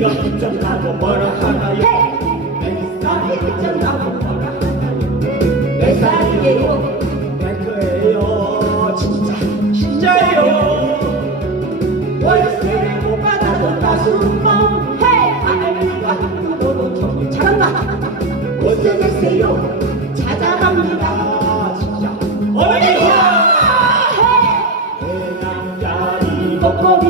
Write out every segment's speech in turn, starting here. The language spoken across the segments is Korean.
네가 걱정하고 뭐라 하나요? 찾아갑니다. 진짜. 어머니 내 남자이 벚꽃이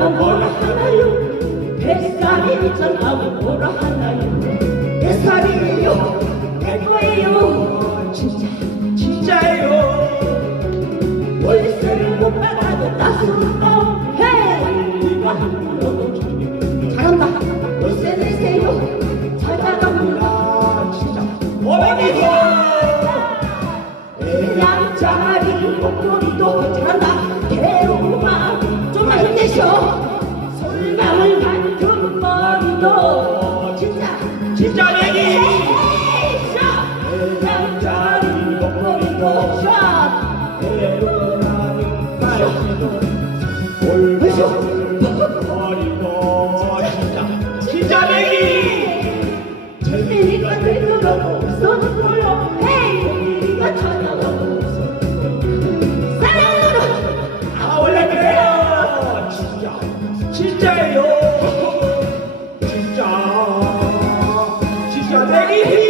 어쩐다고 뭐라 하나요? 뱃살이 어쩐다고 뭐라 하나요? 내 살이에요. 내 거예요. 진짜 진짜예요. 월세를 못 받아도 따스운 마음해. 네가 너도 잘한다. 월세 내세요. 찾아갑니다 아 진짜. 어머니야 양자 힘내셔 솔망을 만든 머리도 진짜 진짜 샷! 외로나는 발지도 올가을 진짜예요. 진짜. 진짜. 내기